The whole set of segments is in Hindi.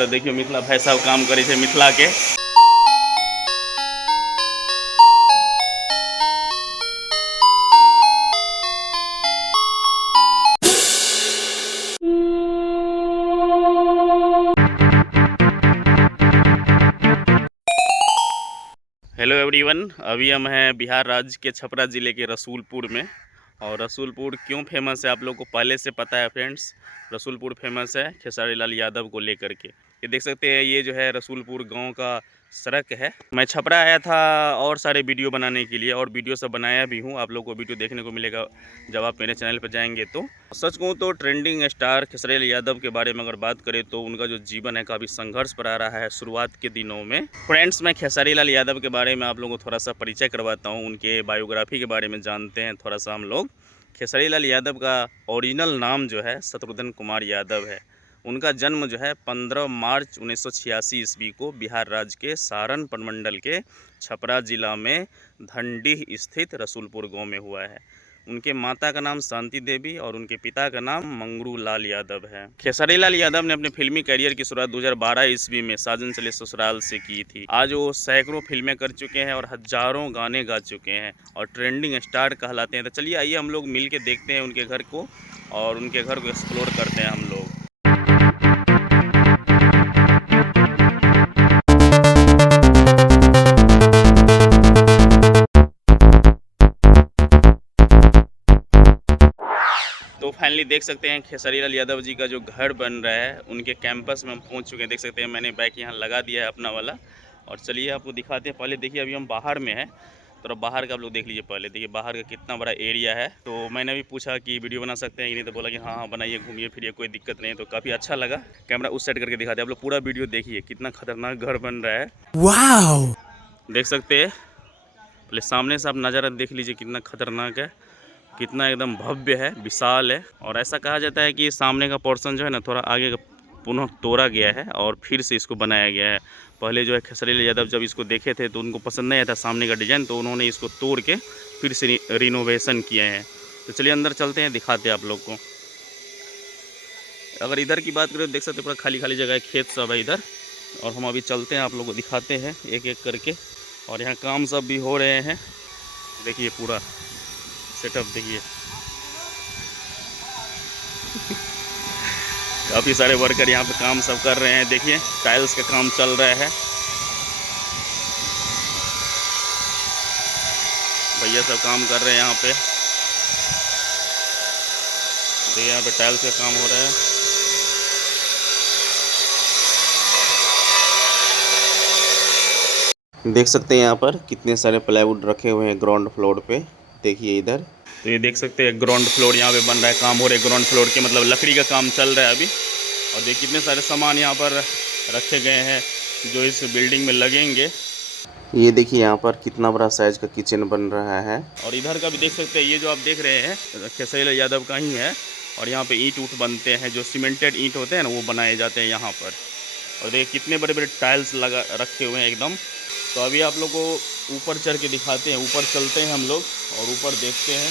तो देखियो मिथिला भाई साहब काम करे छे मिथिला के। हेलो एवरीवन, अभी हम हैं बिहार राज्य के छपरा ज़िले के रसूलपुर में। और रसूलपुर क्यों फेमस है आप लोगों को पहले से पता है फ्रेंड्स। रसूलपुर फेमस है खेसारी लाल यादव को लेकर के। ये देख सकते हैं, ये जो है रसूलपुर गांव का सड़क है। मैं छपरा आया था और सारे वीडियो बनाने के लिए, और वीडियो सब बनाया भी हूँ। आप लोगों को वीडियो देखने को मिलेगा जब आप मेरे चैनल पर जाएंगे। तो सच कहूँ तो ट्रेंडिंग स्टार खेसारी लाल यादव के बारे में अगर बात करें तो उनका जो जीवन है काफ़ी संघर्ष पर आ रहा है शुरुआत के दिनों में। फ्रेंड्स, मैं खेसारी लाल यादव के बारे में आप लोगों को थोड़ा सा परिचय करवाता हूँ, उनके बायोग्राफी के बारे में जानते हैं थोड़ा सा हम लोग। खेसारी लाल यादव का ओरिजिनल नाम जो है शत्रुघ्न कुमार यादव है। उनका जन्म जो है 15 मार्च 1986 ईस्वी को बिहार राज्य के सारण प्रमंडल के छपरा जिला में धनडीह स्थित रसूलपुर गांव में हुआ है। उनके माता का नाम शांति देवी और उनके पिता का नाम मंगरू लाल यादव है। खेसारी लाल यादव ने अपने फिल्मी करियर की शुरुआत 2012 ईस्वी में साजन चले ससुराल से की थी। आज वो सैकड़ों फिल्में कर चुके हैं और हजारों गाने गा चुके हैं और ट्रेंडिंग स्टार कहलाते हैं। तो चलिए आइए हम लोग मिल के देखते हैं उनके घर को और उनके घर को एक्सप्लोर करते हैं हम लोग। तो फाइनली देख सकते हैं खेसारी लाल यादव जी का जो घर बन रहा है उनके कैंपस में हम पहुंच चुके हैं। देख सकते हैं मैंने बाइक यहाँ लगा दिया है अपना वाला, और चलिए आपको दिखाते हैं। पहले देखिए अभी हम बाहर में हैं, तो बाहर का आप लोग देख लीजिए। पहले देखिए बाहर का कितना बड़ा एरिया है। तो मैंने भी पूछा कि वीडियो बना सकते हैं कि नहीं, तो बोला कि हाँ हाँ बनाइए, घूमिए फिरिए, कोई दिक्कत नहीं है। तो काफ़ी अच्छा लगा। कैमरा उस साइड करके दिखाते हैं, आप लोग पूरा वीडियो देखिए कितना खतरनाक घर बन रहा है। वाह, देख सकते हैं। पहले सामने से आप नज़ारा देख लीजिए कितना खतरनाक है, कितना एकदम भव्य है, विशाल है। और ऐसा कहा जाता है कि सामने का पोर्शन जो है ना थोड़ा आगे पुनः तोड़ा गया है और फिर से इसको बनाया गया है। पहले जो है खेसारी लाल यादव जब इसको देखे थे तो उनको पसंद नहीं आया था सामने का डिज़ाइन, तो उन्होंने इसको तोड़ के फिर से रिनोवेशन किए हैं। तो चलिए अंदर चलते हैं, दिखाते हैं आप लोग को। अगर इधर की बात करें तो देख सकते हैं पूरा खाली खाली जगह है, खेत सब है इधर। और हम अभी चलते हैं, आप लोग को दिखाते हैं एक एक करके। और यहाँ काम सब भी हो रहे हैं, देखिए पूरा सेटअप देखिए। काफ़ी सारे वर्कर यहाँ पे काम सब कर रहे हैं। देखिए टाइल्स का काम चल रहा है, भैया सब काम कर रहे हैं यहाँ पे। देखिए यहाँ पे टाइल्स का काम हो रहा है। देख सकते हैं यहाँ पर कितने सारे प्लाईवुड रखे हुए हैं ग्राउंड फ्लोर पे। देखिए इधर, तो ये देख सकते हैं ग्राउंड फ्लोर यहाँ पे बन रहा है, काम हो रहा है ग्राउंड फ्लोर के, मतलब लकड़ी का काम चल रहा है अभी। और देखिए कितने सारे सामान यहाँ पर रखे गए हैं जो इस बिल्डिंग में लगेंगे। ये देखिए यहाँ पर कितना बड़ा साइज का किचन बन रहा है। और इधर का भी देख सकते हैं, ये जो आप देख रहे हैं खेसारी लाल यादव का ही है। और यहाँ पे ईंट ऊँट बनते हैं, जो सीमेंटेड ईंट होते हैं ना वो बनाए जाते हैं यहाँ पर। और देखिए कितने बड़े बड़े टाइल्स लगा रखे हुए हैं एकदम। तो अभी आप लोग को ऊपर चढ़ के दिखाते हैं, ऊपर चलते हैं हम लोग और ऊपर देखते हैं।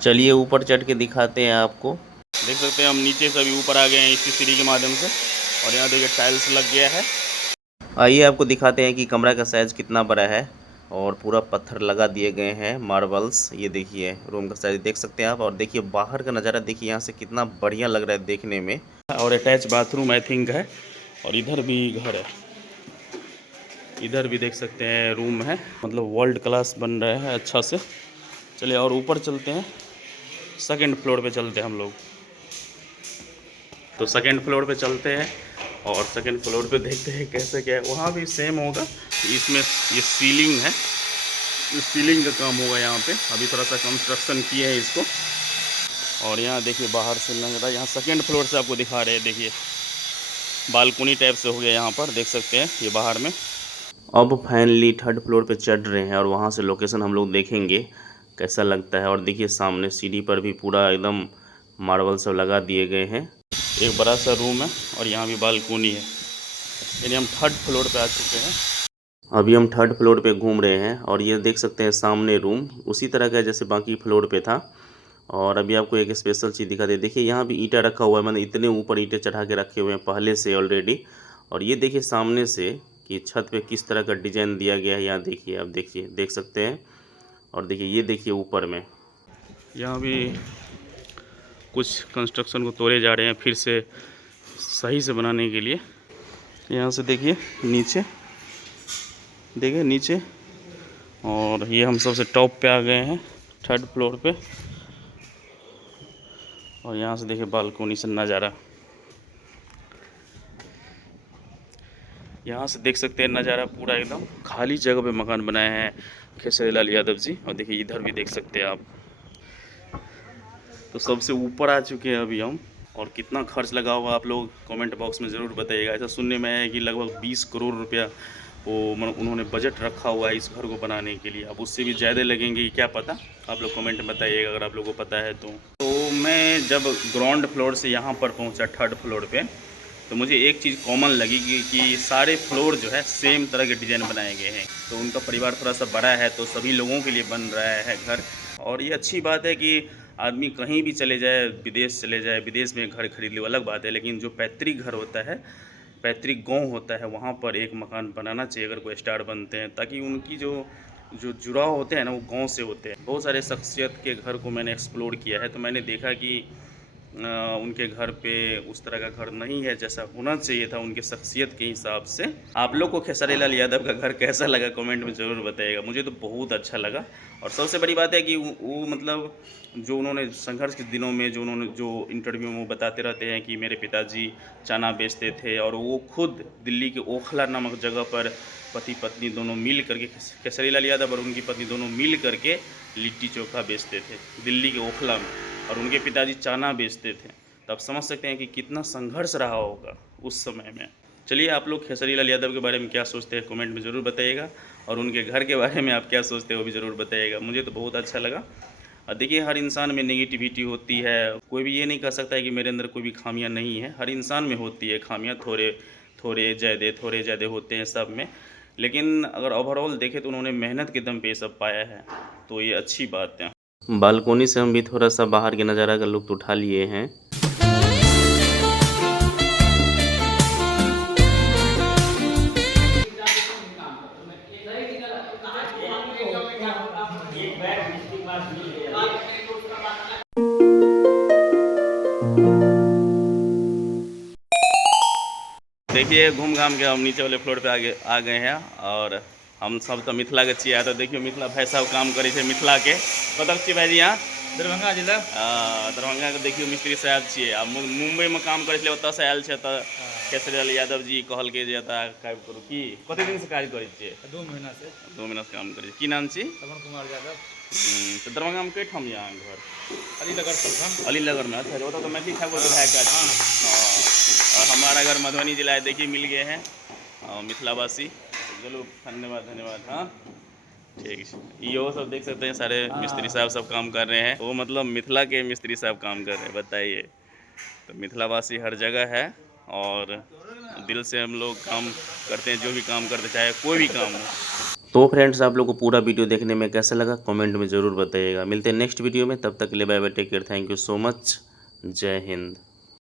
चलिए ऊपर चढ़ के दिखाते हैं आपको। देख सकते हैं हम नीचे से अभी ऊपर आ गए हैं इसी सीढ़ी के माध्यम से। और यहाँ देखिए टाइल्स लग गया है। आइए आपको दिखाते हैं कि कमरा का साइज़ कितना बड़ा है। और पूरा पत्थर लगा दिए गए हैं, मार्बल्स। ये देखिए रूम का साइज देख सकते हैं आप। और देखिए बाहर का नज़ारा देखिए यहाँ से कितना बढ़िया लग रहा है देखने में। और अटैच बाथरूम आई थिंक है। और इधर भी घर है, इधर भी देख सकते हैं रूम है, मतलब वर्ल्ड क्लास बन रहा है अच्छा से। चलिए और ऊपर चलते हैं, सेकंड फ्लोर पे चलते हैं हम लोग। तो सेकंड फ्लोर पे चलते हैं और सेकंड फ्लोर पे देखते हैं कैसे क्या है। वहाँ भी सेम होगा, इसमें ये सीलिंग है, इस सीलिंग का काम होगा यहाँ पे। अभी थोड़ा सा कंस्ट्रक्शन किए हैं इसको। और यहाँ देखिए बाहर से लग रहा है, यहाँ सेकंड फ्लोर से आपको दिखा रहे हैं। देखिए बालकनी टाइप से हो गया यहाँ पर, देख सकते हैं ये बाहर में। अब फाइनली थर्ड फ्लोर पे चढ़ रहे हैं और वहाँ से लोकेशन हम लोग देखेंगे कैसा लगता है। और देखिए सामने सीढ़ी पर भी पूरा एकदम मार्बल सब लगा दिए गए हैं। एक बड़ा सा रूम है और यहाँ भी बालकनी है। यानी हम थर्ड फ्लोर पे आ चुके हैं। अभी हम थर्ड फ्लोर पे घूम रहे हैं और ये देख सकते हैं सामने रूम उसी तरह का जैसे बाकी फ्लोर पे था। और अभी आपको एक स्पेशल चीज़ दिखा दे, देखिए यहाँ भी ईंटा रखा हुआ है, मैंने इतने ऊपर ईंटें चढ़ा के रखे हुए हैं पहले से ऑलरेडी। और ये देखिए सामने से कि छत पे किस तरह का डिजाइन दिया गया है, यहाँ देखिए, आप देखिए, देख सकते हैं। और देखिए ये देखिए ऊपर में यहाँ भी कुछ कंस्ट्रक्शन को तोड़े जा रहे हैं फिर से सही से बनाने के लिए। यहाँ से देखिए नीचे, देखिए नीचे, और ये हम सबसे टॉप पे आ गए हैं, 3rd फ्लोर पे। और यहाँ से देखिए बालकोनी से नज़ारा, यहाँ से देख सकते हैं नज़ारा पूरा एकदम खाली जगह पे मकान बनाए हैं खेसारी लाल यादव जी। और देखिए इधर भी देख सकते हैं आप। तो सबसे ऊपर आ चुके हैं अभी हम। और कितना खर्च लगा हुआ आप लोग कमेंट बॉक्स में ज़रूर बताइएगा। ऐसा सुनने में है कि लगभग 20 करोड़ रुपया वो उन्होंने बजट रखा हुआ है इस घर को बनाने के लिए। अब उससे भी ज़्यादा लगेंगे क्या पता, आप लोग कमेंट में बताइएगा अगर आप लोगों को पता है तो मैं जब ग्राउंड फ्लोर से यहाँ पर पहुँचा 3rd फ्लोर पे, तो मुझे एक चीज़ कॉमन लगी कि सारे फ्लोर जो है सेम तरह के डिज़ाइन बनाए गए हैं। तो उनका परिवार थोड़ा सा बड़ा है तो सभी लोगों के लिए बन रहा है घर। और ये अच्छी बात है कि आदमी कहीं भी चले जाए, विदेश चले जाए, विदेश में घर खरीद ले वो अलग बात है, लेकिन जो पैतृक घर होता है, पैतृक गांव होता है, वहाँ पर एक मकान बनाना चाहिए अगर कोई स्टार बनते हैं, ताकि उनकी जो जो जुड़ाव होते हैं ना वो गांव से होते हैं। बहुत सारे शख्सियत के घर को मैंने एक्सप्लोर किया है, तो मैंने देखा कि उनके घर पे उस तरह का घर नहीं है जैसा होना चाहिए था उनके शख्सियत के हिसाब से। आप लोग को खेसारी लाल यादव का घर कैसा लगा कमेंट में ज़रूर बताइएगा। मुझे तो बहुत अच्छा लगा। और सबसे बड़ी बात है कि वो मतलब जो उन्होंने संघर्ष के दिनों में जो इंटरव्यू में वो बताते रहते हैं कि मेरे पिताजी चना बेचते थे, और वो खुद दिल्ली के ओखला नामक जगह पर पति पत्नी दोनों मिल करके, खेसारी लाल यादव और उनकी पत्नी दोनों मिल करके लिट्टी चोखा बेचते थे दिल्ली के ओखला में, और उनके पिताजी चाना बेचते थे। तो आप समझ सकते हैं कि कितना संघर्ष रहा होगा उस समय में। चलिए आप लोग खेसारी लाल यादव के बारे में क्या सोचते हैं कमेंट में ज़रूर बताइएगा, और उनके घर के बारे में आप क्या सोचते हैं वो भी ज़रूर बताइएगा। मुझे तो बहुत अच्छा लगा। और देखिए हर इंसान में नेगेटिविटी होती है, कोई भी ये नहीं कह सकता है कि मेरे अंदर कोई भी खामियां नहीं है। हर इंसान में होती है खामियां, थोड़े ज़्यादा होते हैं सब में। लेकिन अगर ओवरऑल देखें तो उन्होंने मेहनत के दम पे ये सब पाया है, तो ये अच्छी बात है। बालकोनी से हम भी थोड़ा सा बाहर के नज़ारा का लुत्फ़ उठा लिए हैं। देखिए घूम घाम के हम नीचे वाले फ्लोर पे आ गए हैं। और हम सब तो मिथिला के छियै, तो देखियो मिथिला भाई साहब काम करे थे मिथिला के। कतऽ छियै भाईजी यहाँ? दरभंगा जिला। दरभंगा के देखियो मिस्त्री साहब छियै। आ मुंबई में काम करे छलै, ओतऽ से आयल छै। तऽ खेसारी लाल यादव जी कहलकै जे एतऽ काज करू। की कते दिन से काज करै छियै? 2 महीना से। 2 महीना से काम करै छी। की नाम छी? पवन कुमार यादव। तो दरभंगा में कई ठाम यहाँ घर? अलीनगर प्रखंड। अलीनगर में। अच्छा, ओतऽ तो मैथिली ठाकुर विधायक का छी। और हमारा घर मधुबनी जिला है, देखिए मिल गए हैं मिथिलावासी। चलो धन्यवाद। हाँ ठीक है। यो सब देख सकते हैं सारे मिस्त्री साहब सब काम कर रहे हैं। वो मतलब मिथिला के मिस्त्री साहब काम कर रहे हैं, बताइए। तो मिथिलावासी हर जगह है, और दिल से हम लोग काम करते हैं, जो भी काम करते, चाहे कोई भी काम हो। तो फ्रेंड्स आप लोग को पूरा वीडियो देखने में कैसा लगा कमेंट में ज़रूर बताइएगा। मिलते हैं नेक्स्ट वीडियो में, तब तक के लिए bye bye, take care, thank you so much, जय हिंद।